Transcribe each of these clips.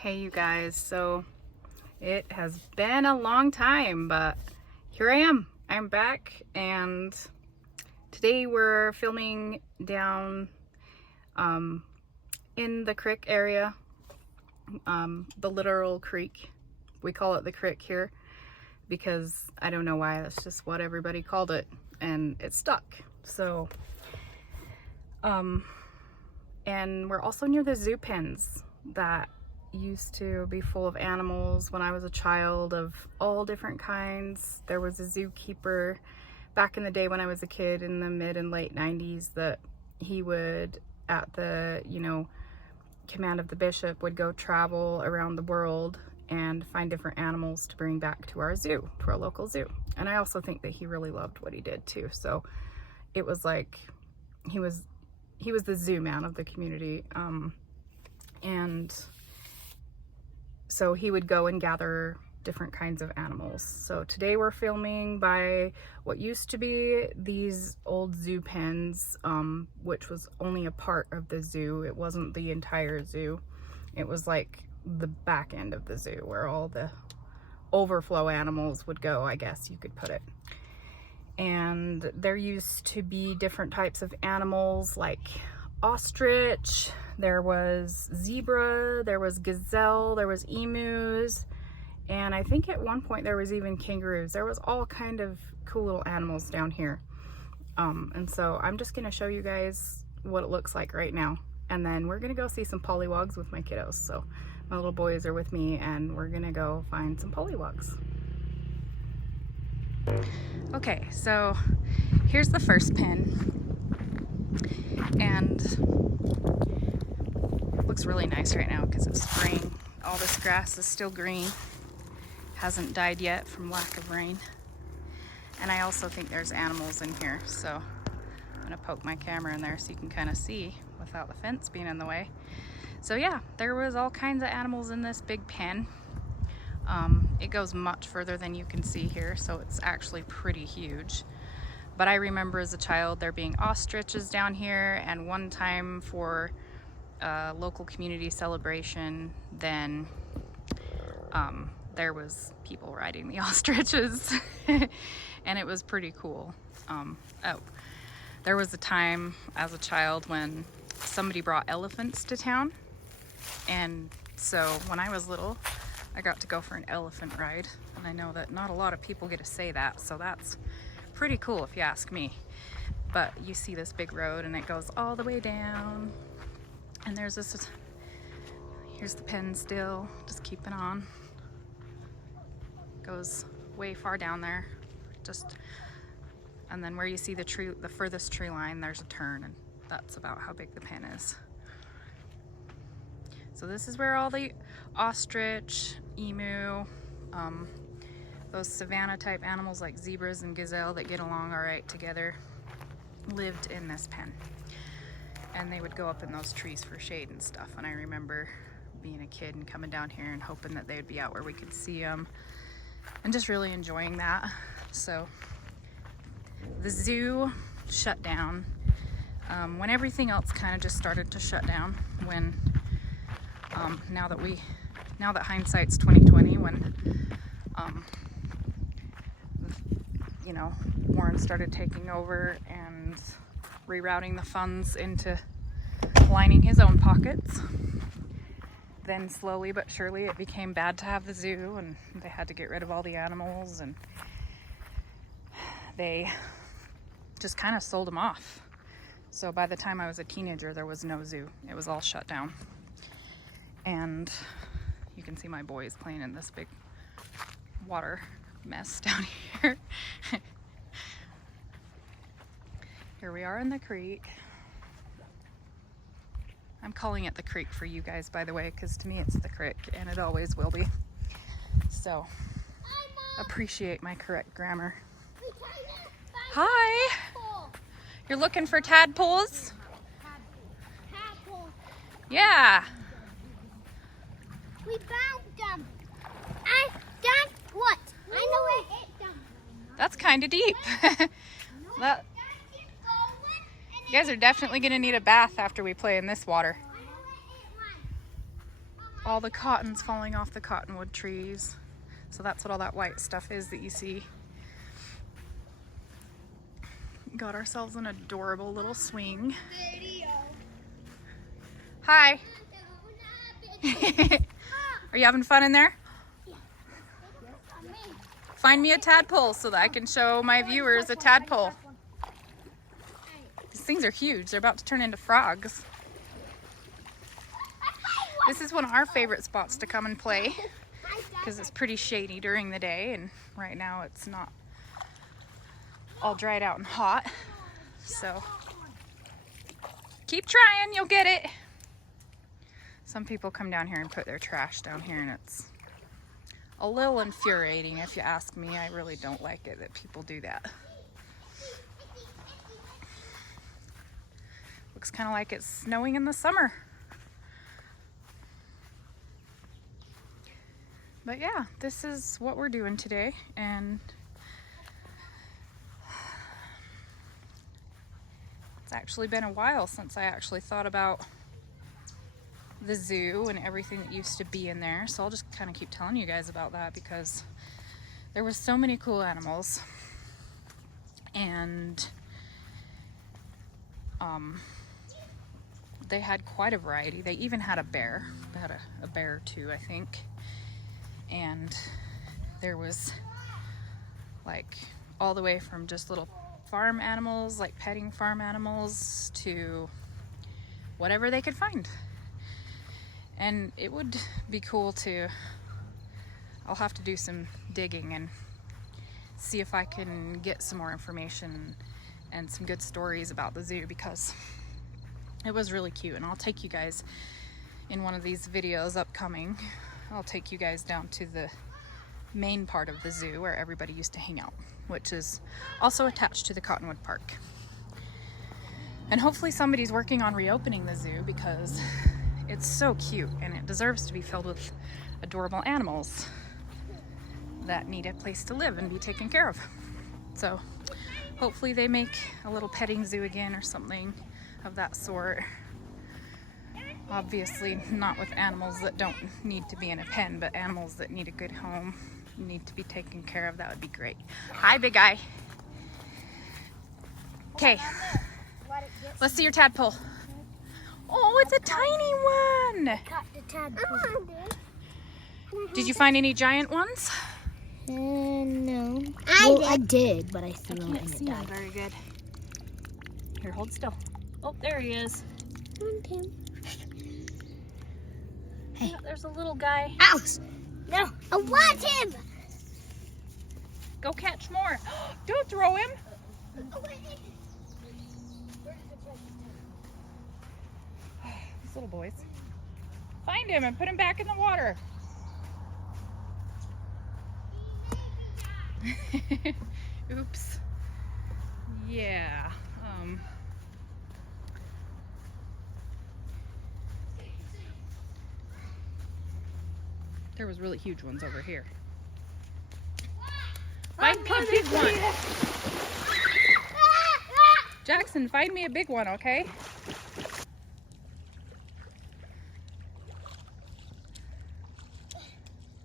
Hey you guys, so it has been a long time, but here I am. I'm back, and today we're filming down in the creek area, the literal creek. We call it the creek here because I don't know why, that's just what everybody called it, and it stuck. So and we're also near the zoo pens that used to be full of animals when I was a child of all different kinds. There was a zookeeper back in the day when I was a kid in the mid and late 90s that he would, at the command of the bishop, would go travel around the world and find different animals to bring back to our zoo, to our local zoo. And I also think that he really loved what he did too. So it was like he was the zoo man of the community. And so he would go and gather different kinds of animals. So today we're filming by what used to be these old zoo pens, which was only a part of the zoo. It wasn't the entire zoo. It was like the back end of the zoo where all the overflow animals would go, I guess you could put it. And there used to be different types of animals like ostrich, there was zebra, there was gazelle, there was emus, and I think at one point there was even kangaroos. There was all kind of cool little animals down here. And so I'm just gonna show you guys what it looks like right now. And then we're gonna go see some pollywogs with my kiddos. So my little boys are with me and we're gonna go find some pollywogs. Okay, so here's the first pen, and it looks really nice right now because it's spring. All this grass is still green, hasn't died yet from lack of rain. And I also think there's animals in here, so I'm gonna poke my camera in there so you can kind of see without the fence being in the way. So yeah, there was all kinds of animals in this big pen. It goes much further than you can see here, so it's actually pretty huge. But I remember as a child there being ostriches down here, and one time for a local community celebration, then there was people riding the ostriches and it was pretty cool. There was a time as a child when somebody brought elephants to town, and so when I was little I got to go for an elephant ride, and I know that not a lot of people get to say that, so that's pretty cool if you ask me. But you see this big road and it goes all the way down, and there's this, here's the pen still, just keeping on. Goes way far down there, and then where you see the tree, the furthest tree line, there's a turn, and that's about how big the pen is. So this is where all the ostrich, emu, those savanna type animals like zebras and gazelle that get along all right together lived in this pen. And they would go up in those trees for shade and stuff. And I remember being a kid and coming down here and hoping that they would be out where we could see them, and just really enjoying that. So the zoo shut down when everything else kind of just started to shut down, when now that hindsight's 2020, when Warren started taking over and rerouting the funds into lining his own pockets, then slowly but surely it became bad to have the zoo, and they had to get rid of all the animals, and they just kind of sold them off. So by the time I was a teenager, there was no zoo. It was all shut down. And you can see my boys playing in this big water mess down here. Here we are in the creek. I'm calling it the creek for you guys, by the way, because to me it's the creek, and it always will be. So appreciate my correct grammar. Hi! You're looking for tadpoles? Yeah. We found them. That's what? I know where it them. That's kind of deep. You guys are definitely going to need a bath after we play in this water. all the cotton's falling off the cottonwood trees. So that's what all that white stuff is that you see. Got ourselves an adorable little swing. Hi. Are you having fun in there? Find me a tadpole so that I can show my viewers a tadpole. These things are huge. They're about to turn into frogs. This is one of our favorite spots to come and play because it's pretty shady during the day, and right now it's not all dried out and hot. So keep trying, you'll get it. Some people come down here and put their trash down here, and it's a little infuriating if you ask me. I really don't like it that people do that. Looks kind of like it's snowing in the summer. But yeah, this is what we're doing today, and it's actually been a while since I actually thought about the zoo and everything that used to be in there. So I'll just kind of keep telling you guys about that because there were so many cool animals, and they had quite a variety. They even had a bear. They had a bear or two, I think. And there was like all the way from just little farm animals, like petting farm animals, to whatever they could find. And it would be cool to, I'll have to do some digging and see if I can get some more information and some good stories about the zoo, because it was really cute. And I'll take you guys in one of these videos upcoming. I'll take you guys down to the main part of the zoo where everybody used to hang out, which is also attached to the Cottonwood Park. And hopefully somebody's working on reopening the zoo because it's so cute and it deserves to be filled with adorable animals that need a place to live and be taken care of. So hopefully they make a little petting zoo again or something of that sort. Obviously not with animals that don't need to be in a pen, but animals that need a good home, need to be taken care of. That would be great. Hi, big guy. Okay, let's see your tadpole. Oh, it's a tiny one. Cut the tadpole. Did you find any giant ones? No. I did, but I threw him and it died. Very good. Here, hold still. Oh, there he is. Hey, there's a little guy. Ouch! No, I want him. Go catch more. Don't throw him. These little boys. Find him and put him back in the water. Oops. Yeah. There was really huge ones over here. Find me a big one. Jackson, find me a big one, okay?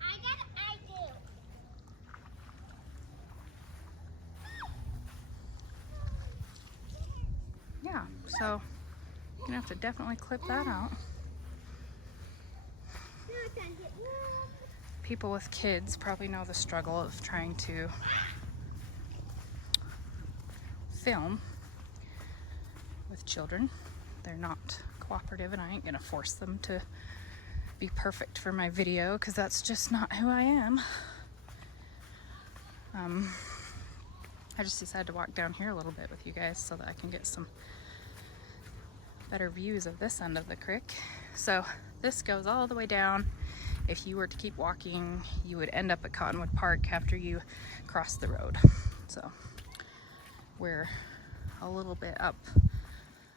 I do. Yeah, so you're gonna have to definitely clip that out. People with kids probably know the struggle of trying to film with children. They're not cooperative, and I ain't gonna force them to be perfect for my video because that's just not who I am. I just decided to walk down here a little bit with you guys so that I can get some better views of this end of the creek. So this goes all the way down. If you were to keep walking, you would end up at Cottonwood Park after you cross the road. So we're a little bit up,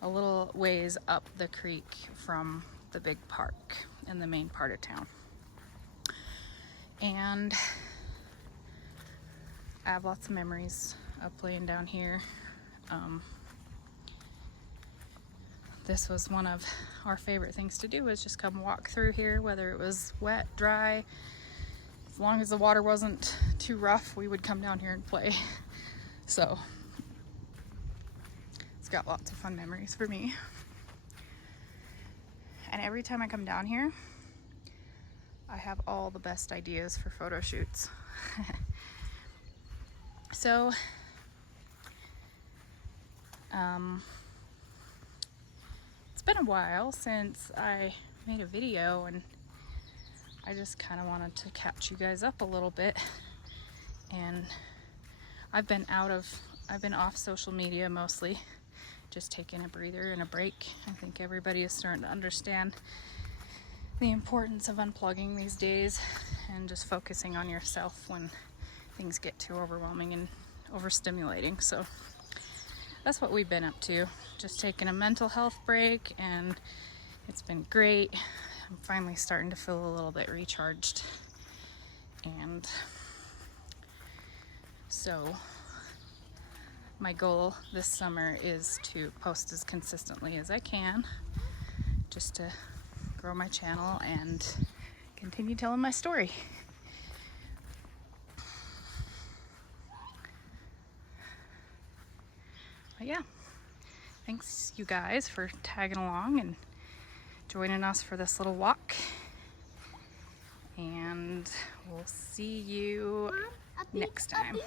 a little ways up the creek from the big park in the main part of town. And I have lots of memories of playing down here. This was one of our favorite things to do was just come walk through here, whether it was wet, dry. As long as the water wasn't too rough, we would come down here and play. So it's got lots of fun memories for me. And every time I come down here, I have all the best ideas for photo shoots. So, it's been a while since I made a video, and I just kind of wanted to catch you guys up a little bit. And I've been off social media mostly, just taking a breather and a break. I think everybody is starting to understand the importance of unplugging these days and just focusing on yourself when things get too overwhelming and overstimulating. So that's what we've been up to, just taking a mental health break, and it's been great. I'm finally starting to feel a little bit recharged. And so my goal this summer is to post as consistently as I can, just to grow my channel and continue telling my story. But yeah, thanks you guys for tagging along and joining us for this little walk. And we'll see you next time.